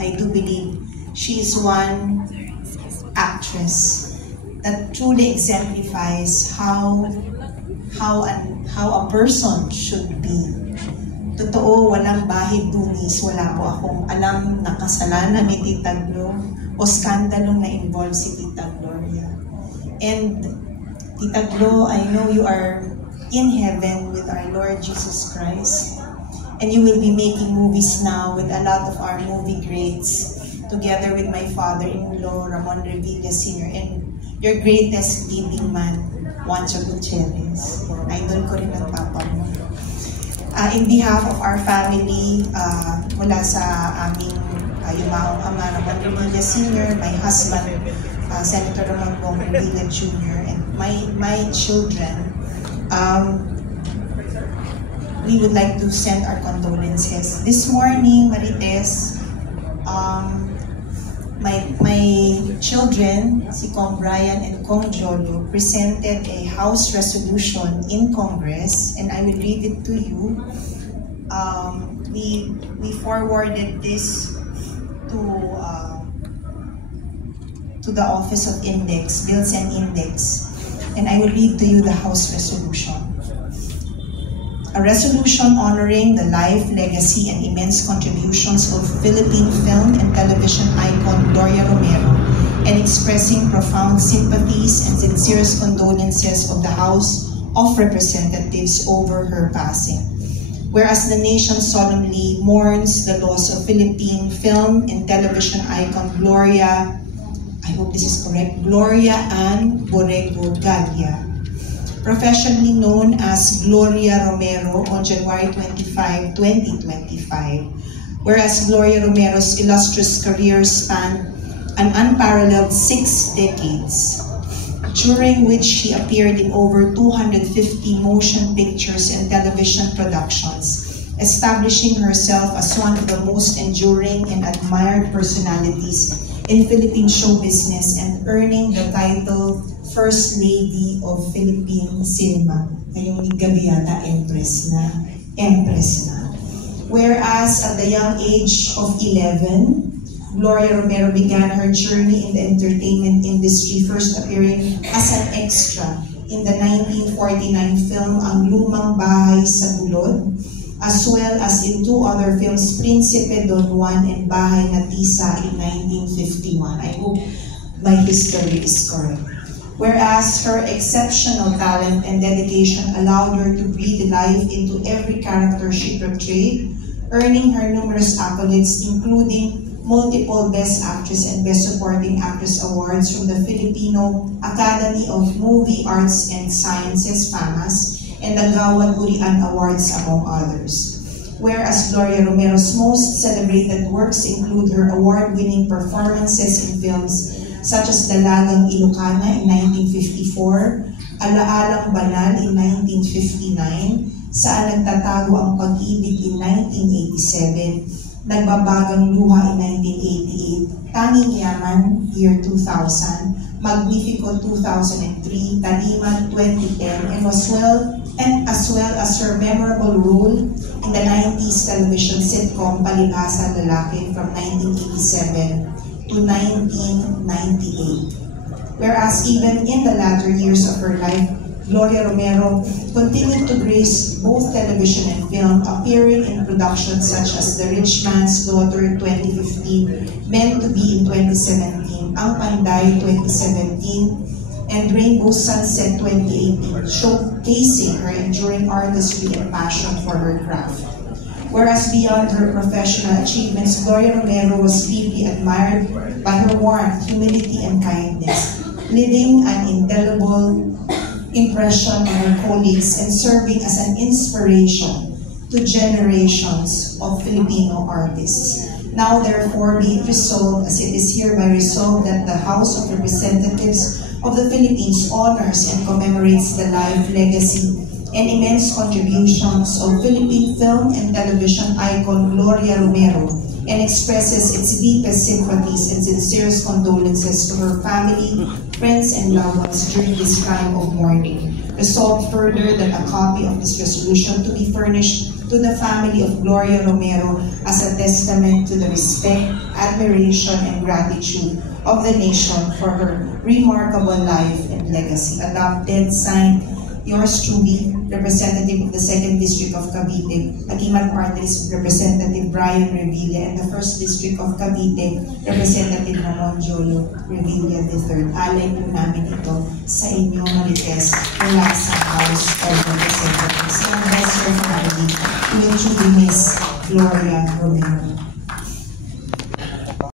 I do believe she is one actress that truly exemplifies how a person should be. Totoo, walang bahid dunis, wala po akong alam na kasalanan ni Tita Glo o skandalong na-involve si Tita Gloria. And Tita Glo, I know you are in heaven with our Lord Jesus Christ, and you will be making movies now with a lot of our movie greats, together with my father-in-law, Ramon Revilla Sr., and your greatest leading man, Juancho Gutierrez. Idol ko rin ang papa mo. In behalf of our family, mula sa aming yumaong ama, Ramon Revilla Sr., my husband, Senator Ramon Bong Revilla Jr., and my children, we would like to send our condolences. This morning, Marites, my children, si Kong Brian and Kong Jolo, presented a House resolution in Congress, and I will read it to you. We forwarded this to the Office of Index, Bills and Index, and I will read to you the House resolution. A resolution honoring the life, legacy, and immense contributions of Philippine film and television icon Gloria Romero, and expressing profound sympathies and sincerest condolences of the House of Representatives over her passing. Whereas the nation solemnly mourns the loss of Philippine film and television icon Gloria, I hope this is correct, Gloria Ann Borrego Gallia, professionally known as Gloria Romero, on January 25, 2025. Whereas Gloria Romero's illustrious career spanned an unparalleled 6 decades, during which she appeared in over 250 motion pictures and television productions, establishing herself as one of the most enduring and admired personalities in Philippine show business, and earning the title First Lady of Philippine Cinema. Ngayong gabi yata, Empress na. Whereas at the young age of 11, Gloria Romero began her journey in the entertainment industry, first appearing as an extra in the 1949 film Ang Lumang Bahay sa Gulod, as well as in 2 other films, Prinsipe Don Juan and Bahay na Tisa in 1951. I hope my history is correct. Whereas her exceptional talent and dedication allowed her to breathe life into every character she portrayed, earning her numerous accolades, including multiple Best Actress and Best Supporting Actress awards from the Filipino Academy of Movie Arts and Sciences, FAMAS, and the Gawad Urian Awards, among others. Whereas Gloria Romero's most celebrated works include her award-winning performances in films such as Dalagang Ilocana in 1954, Alaalang Banal in 1959, Saan Nagtatago ang Pag-ibig in 1987, Nagbabagang Luha in 1988, Tanging Yaman year 2000, Magnifico 2003, Taliman 2010, and as well as her memorable role in the 90s television sitcom Palibhasa Lalaki from 1987 to 1998. Whereas even in the latter years of her life, Gloria Romero continued to grace both television and film, appearing in productions such as The Rich Man's Daughter 2015, Meant to Be in 2017, Ang Panday 2017, and Rainbow Sunset 2018, showcasing her enduring artistry and passion for her craft. Whereas beyond her professional achievements, Gloria Romero was deeply admired by her warmth, humility, and kindness, leaving an indelible impression on her colleagues and serving as an inspiration to generations of Filipino artists. Now, therefore, be it resolved, as it is hereby resolved, that the House of Representatives of the Philippines honors and commemorates the life, legacy, and immense contributions of Philippine film and television icon Gloria Romero, and expresses its deepest sympathies and sincerest condolences to her family, friends, and loved ones during this time of mourning. Resolved further that a copy of this resolution to be furnished to the family of Gloria Romero as a testament to the respect, admiration, and gratitude of the nation for her remarkable life and legacy. Adopted, signed, yours truly, Representative of the 2nd District of Cavite, Agimat Party List Representative Brian Revilla, and the 1st District of Cavite, Representative Ramon Jolo Revilla III. Alay po namin ito sa inyong Marites mula sa House